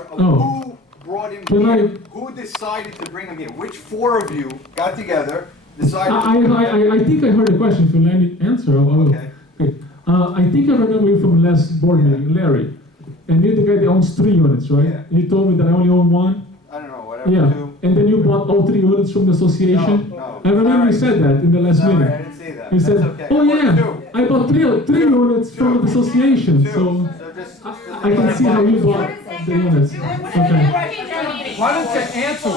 Who brought him here? Who decided to bring him here? Which four of you got together, decided I think I heard the question, so let me answer. Okay. I think I remember you from last board meeting, Larry. And you're the guy that owns 3 units, right? Yeah. You told me that I only own 1? I don't know, whatever. Yeah. Two. And then you bought all 3 units from the association? No. I remember you said that in the last Sorry, meeting. I didn't say that. You That's said, okay. oh I bought yeah, two. I bought 3 units from the association, so just I can see how you bought the units. Okay. Why don't you answer?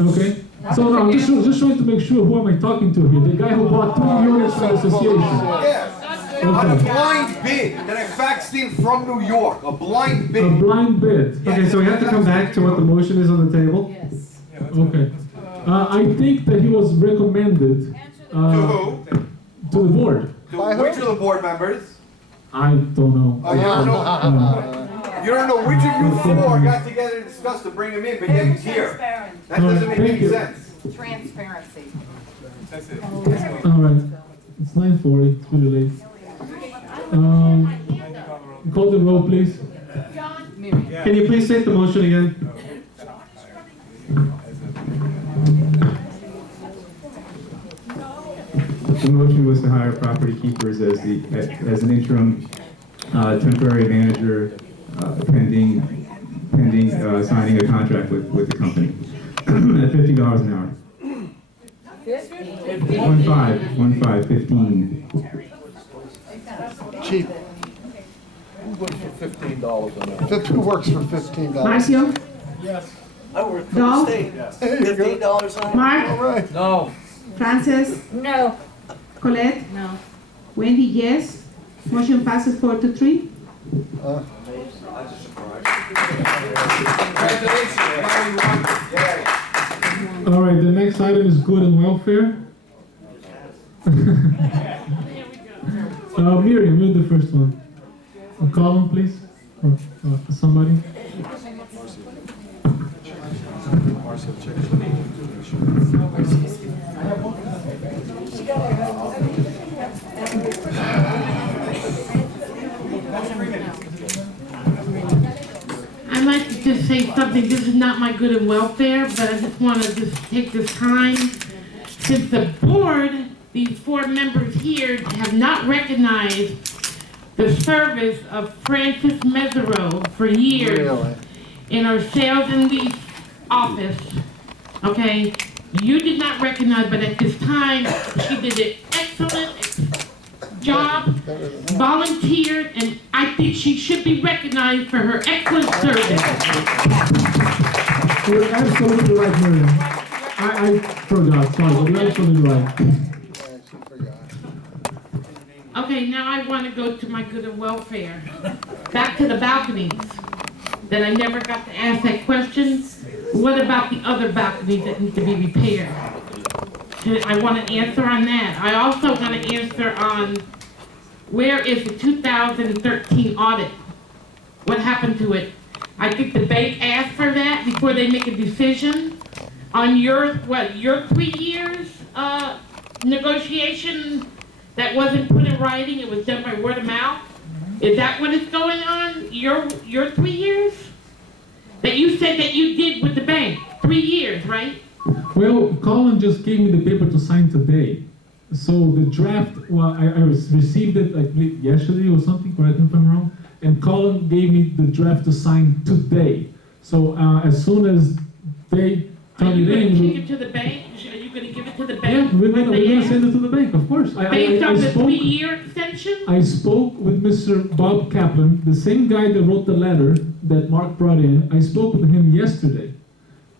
Okay. So no, I'm just trying to make sure who am I talking to here? The guy who bought 3 units from the association. Yes. On a blind bid that I faxed in from New York. A blind bid. A blind bid. Okay, so we have to come back to what the motion is on the table. Yes. Okay. I think that he was recommended To who? to the board. To which of the board members? I don't know. Oh, you don't know? You don't know which of you four got together to discuss to bring him in, but yet he's here. That doesn't make any sense. Transparency. That's it. All right. It's 9:40. It's really late. Call the roll, please. Can you please state the motion again? The motion was to hire property keepers as an interim temporary manager pending signing a contract with the company at $50 an hour. 15. Cheap. Who works for $15 an hour? Who works for $15? Marcio? I work for No. the state. $15 an hour? Mark? All right. No. Frances? No. Colette? No. Wendy, yes. Motion passes 4-3. All right. The next item is good and welfare. Miriam, you're the first one. Call him, please. Or somebody. I'd like to just say something. This is not my good and welfare, but I just want to just take this time. Since the board, these 4 members here have not recognized the service of Francis Mesereau for years Really? in our sales and lease office, okay? You did not recognize, but at this time, she did an excellent job, volunteered, and I think she should be recognized for her excellent service. You're absolutely right, Miriam. I forgot. Sorry, but you're absolutely right. Okay, now I want to go to my good and welfare. Back to the balconies, that I never got to ask that question. What about the other balconies that need to be repaired? I want an answer on that. I also want an answer on where is the 2013 audit? What happened to it? I think the bank asked for that before they make a decision on your 3 years negotiation that wasn't put in writing, it was done by word of mouth? Is that what is going on? Your 3 years? That you said that you did with the bank? 3 years, right? Well, Colin just gave me the paper to sign today. So the draft, well, I received it like yesterday or something, correct me if I'm wrong, and Colin gave me the draft to sign today. So as soon as they Are turn you it going to in, take it to the bank? Are you going to give it to the yeah, bank? we're when gonna they ask? send it to the bank, of course. Based on the spoke, 3-year extension? I spoke with Mr. Bob Kaplan, the same guy that wrote the letter that Mark brought in. I spoke with him yesterday,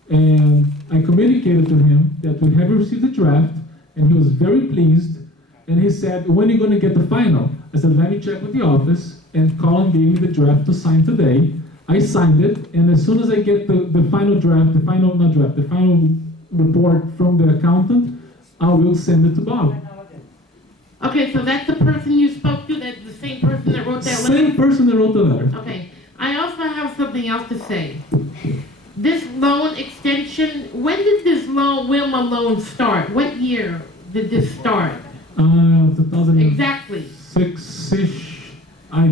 and I communicated to him that we have received the draft, and he was very pleased. And he said, "When are you going to get the final?" I said, "Let me check with the office." And Colin gave me the draft to sign today. I signed it, and as soon as I get the final draft, the final report from the accountant, I will send it to Bob. Okay, so that's the person you spoke to, that's the same person that wrote that letter? Same person that wrote the letter. Okay, I also have something else to say. This loan extension, when did this Wilma loan start? What year did this start? 2006-ish. Exactly. I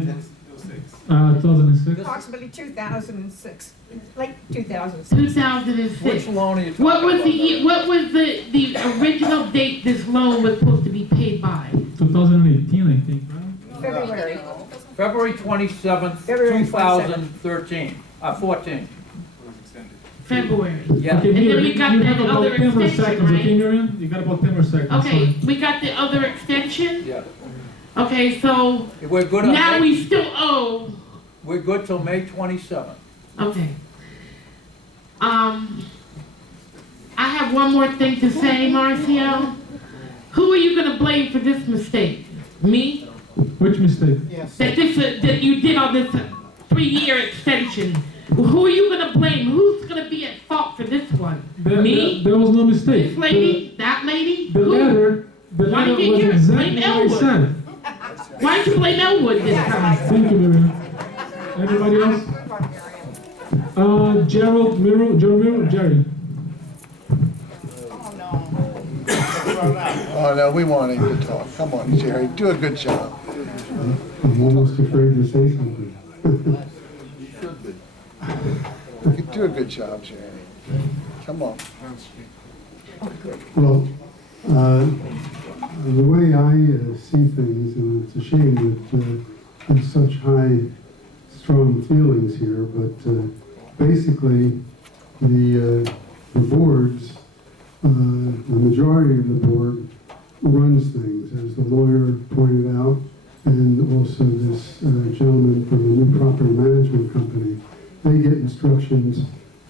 2006. Approximately 2006, late 2006. 2006. Which loan are you talking What was about? what was the original date this loan was supposed to be paid by? 2018, I think, right? February. February 27th, February 2013, 14. February. Yeah. Okay, And Miriam, then we got you the have about other 10 more extension, seconds, okay, right? Miriam? You got about 10 more seconds. Okay, sorry. we got the other extension. Yeah. Okay, so We're good on now May, we still owe. we're good till May 27th. Okay. I have one more thing to say, Marcio. Who are you gonna blame for this mistake? Me? Which mistake? That you did on this 3-year extension. Who are you gonna blame? Who's gonna be at fault for this one? Me? There was no mistake. This lady? That lady? The Who? letter Why was did you exactly blame what I Elwood? said. Why'd you blame Elwood this time? Thank you, Miriam. Anybody else? Gerald, Jerry. Oh, no, we want him to talk. Come on, Jerry, do a good job. I'm almost afraid to say something. You should be. You do a good job, Jerry. Come on. Well, the way I see things, and it's a shame that there's such high, strong feelings here, but basically the boards, the majority of the board runs things, as the lawyer pointed out, and also this gentleman from the new property management company. They get instructions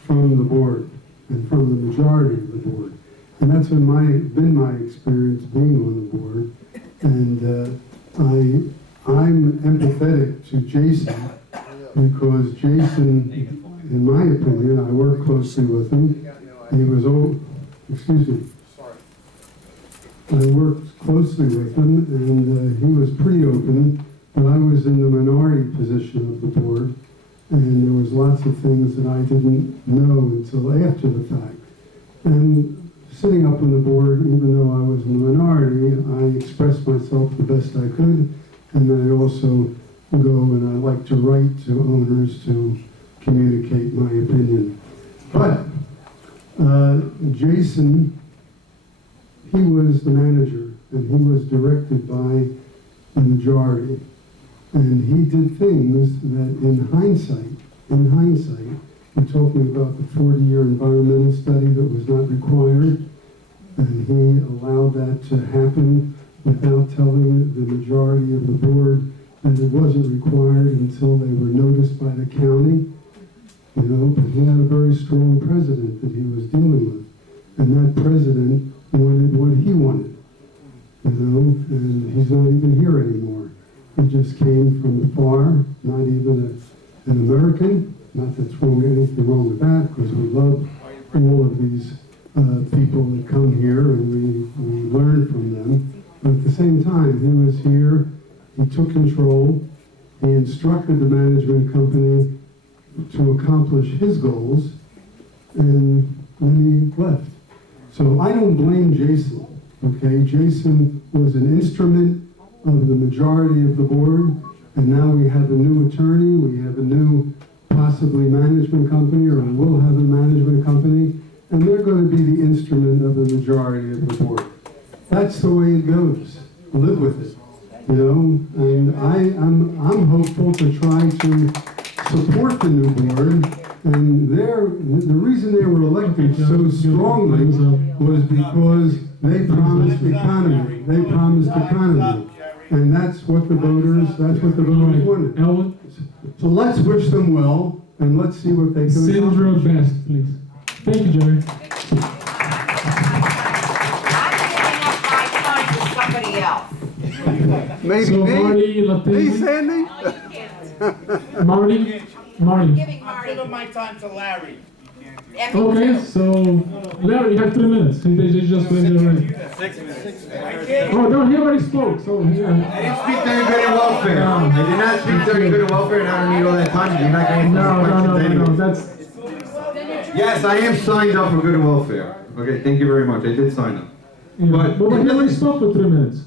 from the board and from the majority of the board. And that's been my experience being on the board. And I'm empathetic to Jason because Jason, in my opinion, I work closely with him. He was excuse me. I worked closely with him, and he was pretty open, but I was in the minority position of the board, and there was lots of things that I didn't know until after the fact. And sitting up on the board, even though I was in the minority, I expressed myself the best I could, and then I also go and I like to write to owners to communicate my opinion. But Jason, he was the manager, and he was directed by the majority. And he did things that in hindsight, we're talking about the 40-year environmental study that was not required, and he allowed that to happen without telling the majority of the board that it wasn't required until they were noticed by the county. You know, but he had a very strong president that he was dealing with, and that president wanted what he wanted, you know, and he's not even here anymore. He just came from far, not even an American. Not that there's anything wrong with that, because we love all of these people that come here, and we learn from them. But at the same time, he was here, he took control, he instructed the management company to accomplish his goals, and then he left. So I don't blame Jason, okay? Jason was an instrument of the majority of the board, and now we have a new attorney, we have a new possibly management company, or we'll have a management company, and they're going to be the instrument of the majority of the board. That's the way it goes. Live with it, you know? And I'm hopeful to try to support the new board, and the reason they were elected so strongly was because they promised economy. They promised economy. And that's what the voters wanted. Elwood? So let's wish them well, and let's see what they can Sandra accomplish. Best, please. Thank you, Jerry. I'm giving up my time to somebody else. Maybe So me? Marty, Me, Latino, Sandy? Marty. Giving Marty. my time to Larry. And me Okay, too. so Larry, you have 3 minutes. They just went already. 6 minutes. Oh, no, he already spoke. So I yeah. didn't speak during good and welfare. I did not speak during good and welfare, and I don't need all that time. You're not going to answer questions anyway. No. That's Yes, I am signed up for good and welfare. Okay, thank you very much. I did sign up. yeah. But he already spoke for 3 minutes.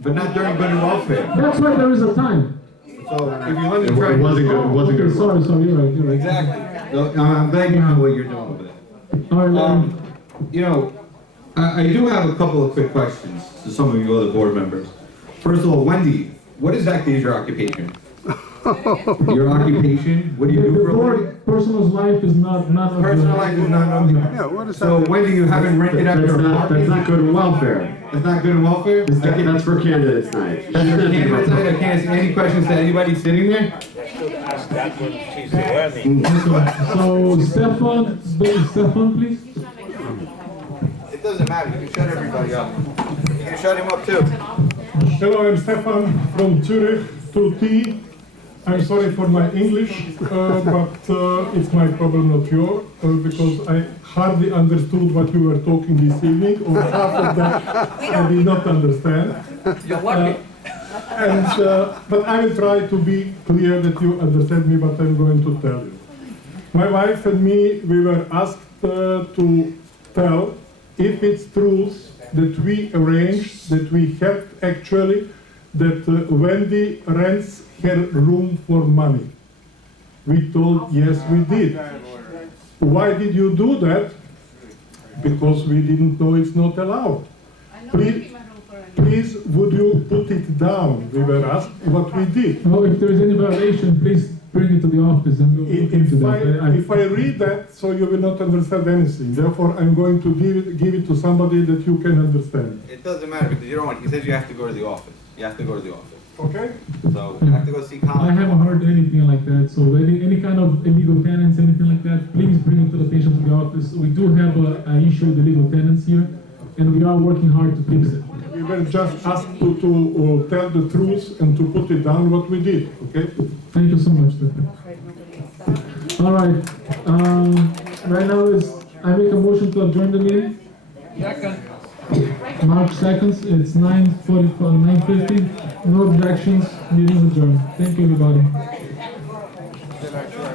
But not during good and welfare. That's why there is a time. So So if you let me It try. wasn't good, it wasn't Okay, good. sorry, you're right. Exactly. No, I'm glad you know what you're doing over there. All right, Larry. You know, I do have a couple of quick questions to some of you other board members. First of all, Wendy, what exactly is your occupation? Your occupation? What do you do The for a living? board, personal life is not. Personal life is not on the. Yeah, what is So that? Wendy, you haven't rented out your apartment? That's not good in welfare. It's not good in welfare? That's for candidates night. That's your candidates night? I can't ask any questions to anybody sitting there? So Stefan, please. It doesn't matter, you can shut everybody up. You can shut him up too. Hello, I'm Stefan from Zurich, 2T. I'm sorry for my English, but it's my problem, not yours, because I hardly understood what you were talking this evening, or half of that I did not understand. You're lucky. But I will try to be clear that you understand me what I'm going to tell you. My wife and me, we were asked to tell if it's true that we arranged, that we helped actually, that Wendy rents her room for money. We told, yes, we did. Why did you do that? Because we didn't know it's not allowed. Please, would you put it down? We were asked what we did. No, if there is any violation, please bring it to the office and we'll look into that. If I read that, so you will not understand anything. Therefore, I'm going to give it to somebody that you can understand. It doesn't matter because you don't want, he says you have to go to the office. You have to go to the office. Okay? So you have to go see Colin. I haven't heard anything like that, so any kind of illegal tenants, anything like that, please bring it to the attention to the office. We do have an issue with illegal tenants here, and we are working hard to fix it. We were just asked to tell the truth and to put it down what we did, okay? Thank you so much, Stefan. All right, right now I make a motion to adjourn the meeting. Second. March 2nd, it's 9:50. No objections, meeting adjourned. Thank you, everybody.